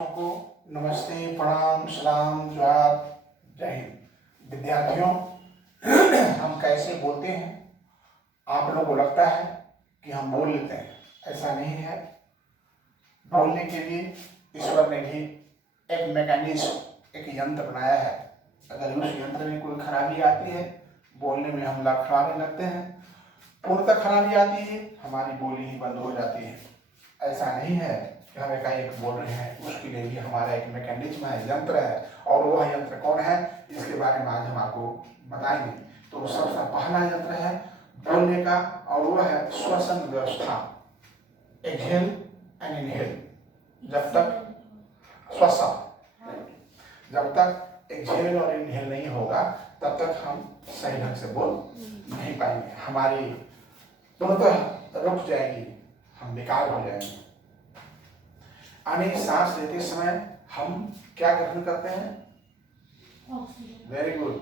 को नमस्ते, प्रणाम, सलाम, जोहार, जय हिंद। विद्यार्थियों, हम कैसे बोलते हैं? आप लोगों को लगता है कि हम बोल लेते हैं, ऐसा नहीं है। बोलने के लिए ईश्वर ने भी एक मैकेनिज्म, एक यंत्र बनाया है। अगर उस यंत्र में कोई खराबी आती है, बोलने में हम लड़खड़ाने लगते हैं। पूर्णतः खराबी आती है, हमारी बोली ही बंद हो जाती है। ऐसा नहीं है कि हम एकाएक बोल रहे हैं, उसके लिए भी हमारा एक मैकेनिज्म है, यंत्र है। और वह यंत्र कौन है, इसके बारे में आज हम आपको बताएंगे। तो सबसे पहला यंत्र है बोलने का, और वह है श्वसन व्यवस्था। Exhale and inhale. जब तक श्वसन, जब तक एक्सहेल और इनहेल नहीं होगा, तब तक हम सही ढंग से बोल नहीं पाएंगे। हमारी पूर्णतः रुक जाएगी, हम बेकार हो जाएंगे। यानी सांस लेते समय हम क्या ग्रहण करते हैं? Very good.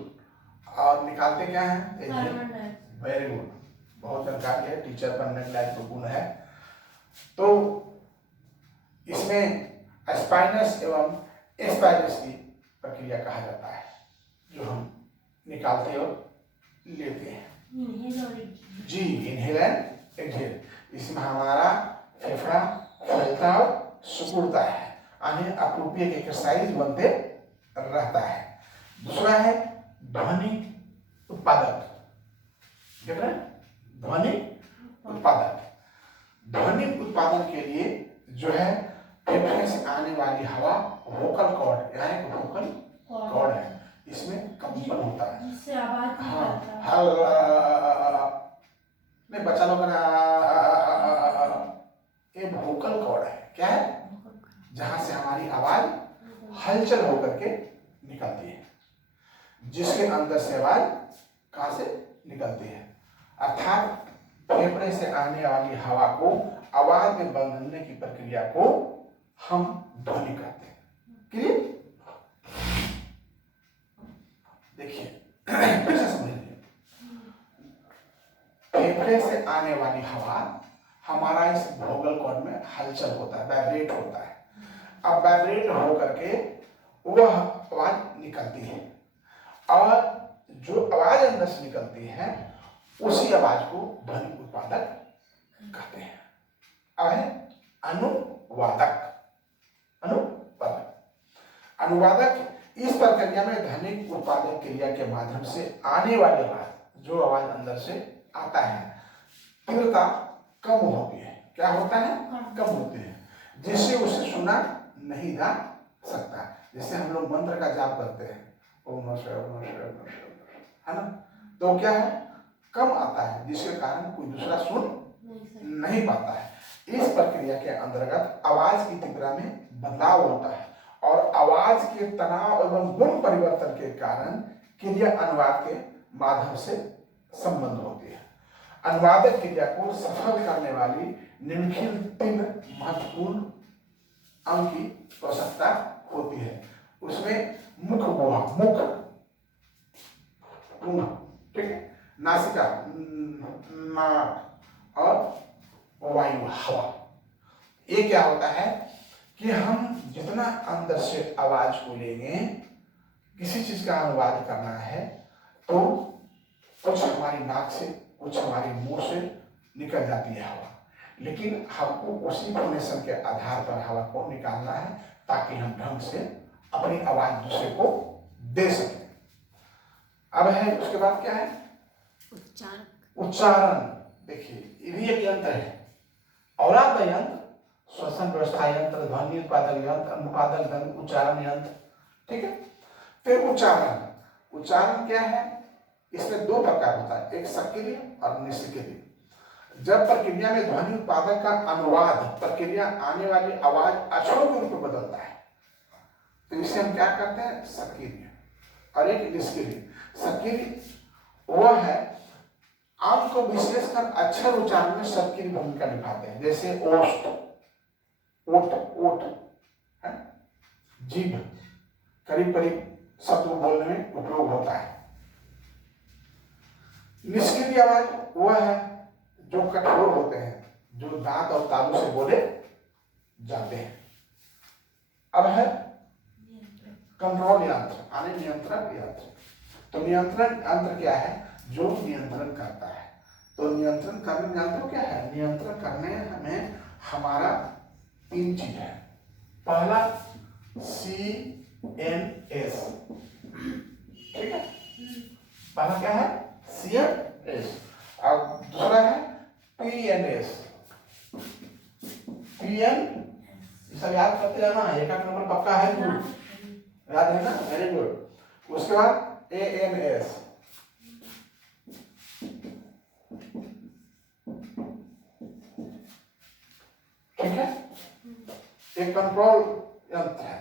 और निकालते क्या है? Very good. बहुत जानकारी है, टीचर बनने के लायक तो गुण है। तो इसमें स्पाइनस एवं एस्पाइनस की प्रक्रिया कहा जाता है, जो हम निकालते और लेते हैं। जी, इनहेल एंड एक्सहेल। इसमें हमारा फेफड़ा फैलता और सिकुड़ता है, यानी अप्रोप्रिएट एक्सरसाइज बनते रहता है। दूसरा है ध्वनि उत्पादक। देख रहे हैं, ध्वनि उत्पादक। ध्वनि उत्पादन के लिए जो है फेफड़े से आने वाली हवा वोकल कॉर्ड, यहाँ एक वोकल कॉर्ड है, इसमें कंपन होता है, जिससे आवाज नहीं बचा लोग ना, ये वोकल कॉर्ड है। क्या है? जहां से हमारी आवाज हलचल होकर के निकलती है, जिसके अंदर से आवाज कहां से निकलती है, अर्थात फेफड़े से आने वाली हवा को आवाज में बदलने की प्रक्रिया को हम ध्वनि कहते हैं। क्लियर? देखिए, फिर से समझिए। फेफड़े से आने वाली हवा हमारा इस वोकल कॉर्ड में हलचल होता है, वाइब्रेट होता है। अब वाइब्रेट होकर के वह आवाज निकलती है, और जो आवाज अंदर से निकलती है उसी आवाज को ध्वनि उत्पादक कहते हैं। अब है अनुवादक। अनुवादक, अनुवादक इस प्रक्रिया में ध्वनि उत्पादक क्रिया के माध्यम से आने वाली आवाज, जो आवाज अंदर से आता है, तीव्रता कम होती है। क्या होता है? कम होती है, जिससे उसे सुना नहीं जा सकता। जैसे हम लोग मंत्र का जाप करते हैं, ओम नमः शिवाय, ओम नमः शिवाय, ओम नमः शिवाय, है ना? तो क्या है? कम आता है, जिसके कारण कोई दूसरा सुन नहीं पाता है। इस प्रक्रिया के अंतर्गत आवाज की तीव्रता में बदलाव होता है, और आवाज के तनाव एवं गुण परिवर्तन के कारण क्रिया अनुवाद के माध्यम से संबंध होती है। अनुवादक क्रिया को सफल करने वाली निम्नलिखित 3 महत्वपूर्ण अंग की आवश्यकता होती है। उसमें मुख गुहा, मुख, ठीक है, नासिका, नाक, और वायु, हवा। ये क्या होता है कि हम जितना अंदर से आवाज को लेंगे, किसी चीज का अनुवाद करना है, तो कुछ हमारी नाक से, कुछ हमारे मुंह से निकल जाती है हवा, लेकिन हमको उसी फोनेशन के आधार पर हवा को निकालना है, ताकि हम ढंग से अपनी आवाज दूसरे को दे सकें। अब है, उसके बाद क्या है? उच्चारण। देखिए, ये भी एक यंत्र है, औलाद यंत्र, श्वसन व्यवस्था यंत्र, ध्वनि उत्पादक यंत्र, अनुपादक यंत्र, उच्चारण यंत्र। ठीक है। फिर उच्चारण। उच्चारण क्या है? इसमें 2 प्रकार होता है, एक सक्रिय और निष्क्रिय। जब प्रक्रिया में ध्वनि उत्पादक का अनुवाद प्रक्रिया आने वाली आवाज अक्षरों के रूप में बदलता है, तो इसे हम क्या कहते हैं? सक्रिय। और एक निष्क्रिय। सक्रिय वह है अंग को विशेषकर अक्षर उच्चारण में सक्रिय भूमिका निभाते हैं, जैसे ओष्ठ, ओठ, ओठ है, जीभ, करीब करीब शब्द बोलने में उपयोग होता है। निष्क्रिय आवाज वह है जो कठोर होते हैं, जो दांत और तालू से बोले जाते हैं। अब है कंट्रोल यंत्र, यानी नियंत्रण यंत्र। तो नियंत्रण यंत्र क्या है? जो नियंत्रण करता है। तो नियंत्रण करने यंत्र क्या है? नियंत्रण करने हमें हमारा 3 चीज है। पहला CNS, ठीक है, पहला क्या है? CNS। और दूसरा है PNS। PN सब याद करते रहना है, एक नंबर पक्का है, याद है ना? Very good. उसके बाद ANS, ठीक है, एक कंट्रोल यंत्र है,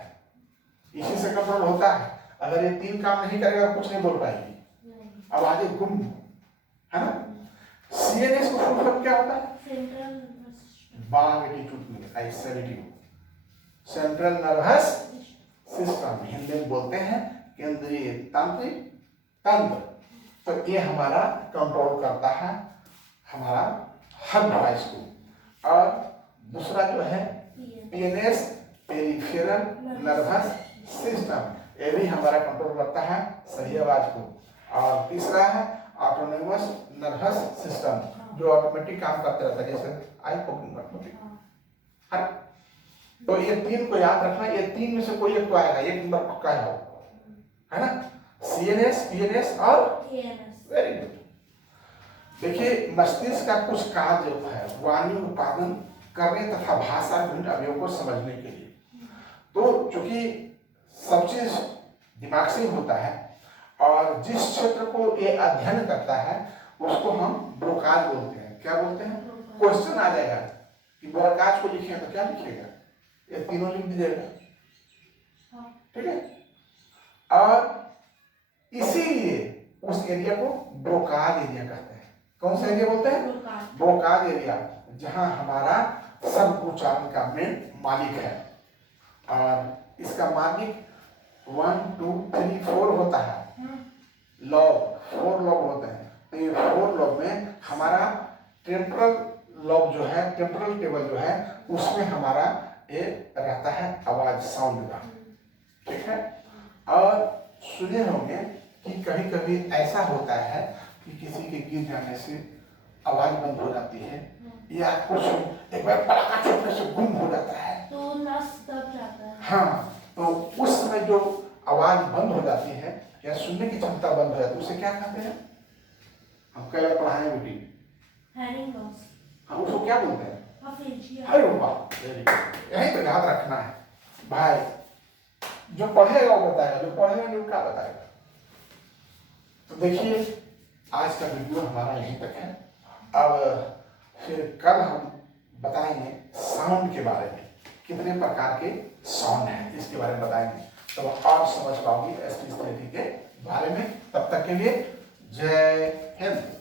इसी से कंट्रोल होता है। अगर ये 3 काम नहीं करेगा कुछ नहीं बोल पाएगी, आवाजें गुम, है ना? CNS को फुल फॉर्म क्या होता है? बाग एटीट्यूड में sedative, central nervous system, Hindi में बोलते हैं केंद्रीय तंत्रिक तंत्र। तो ये हमारा कंट्रोल करता है हमारा हर डिवाइस को। और दूसरा जो है PNS, पेरिफेरल नर्वस सिस्टम, ये भी हमारा कंट्रोल करता है सही आवाज को। और तीसरा है ऑटोनोमस नर्वस सिस्टम, जो ऑटोमेटिक काम करते रहता है, जैसे आई पॉकिंग ऑटोमेटिक। तो ये 3 को याद रखना, ये 3 में से कोई एक तो आएगा, एक नंबर पक्का है ना? CNS, PNS और वेरी गुड। देखिए मस्तिष्क का कुछ कार्य है वाणी उत्पादन करने तथा भाषा विभिन्न अवयवों को समझने के लिए। तो चूंकि सब चीज दिमाग से ही होता है, और जिस क्षेत्र को ये अध्ययन करता है उसको हम ब्रोकाज बोलते हैं। क्या बोलते हैं? क्वेश्चन आ जाएगा कि ब्रोकाज को लिखे तो क्या लिखेगा? ये तीनों लिख दीजिएगा, ठीक है। और इसीलिए उस एरिया को ब्रोकाज एरिया कहते हैं। कौन सा एरिया बोलते हैं? ब्रोकाज एरिया, जहां हमारा सब उच्चारण का मेन मालिक है। और इसका मालिक 1 2 3 4 होता है, लॉब 4 लॉब होते हैं। तो ये 4 लॉब में हमारा टेम्पोरल लॉब जो है, टेम्पोरल टेबल जो है, उसमें हमारा ये रहता है आवाज, साउंड का, ठीक है। और सुने होंगे कि कभी कभी ऐसा होता है कि किसी के गिर जाने से आवाज बंद हो जाती है, या कुछ एक बार पटाखा छूटने से गुम हो जाता है, तो नस दब जाता है। हाँ, तो उस समय जो आवाज बंद हो जाती है या सुनने की क्षमता बंद हो जाती है, उसे क्या कहते हैं? हम कई बार पढ़ाए बेटी, हेयरिंग लॉस। हाँ, उसको क्या बोलते हैं? अफेजिया। अरे वाह, वेरी गुड। यही तो याद रखना है भाई, जो पढ़ेगा वो बताएगा, जो पढ़ेगा नहीं क्या बताएगा। तो देखिए आज का वीडियो हमारा यहीं तक है। अब फिर कल हम बताएंगे साउंड के बारे में, कितने प्रकार के साउंड हैं इसके बारे में बताएंगे, तो आप समझ पाओगे एसटी के बारे में। तब तक के लिए जय हिंद।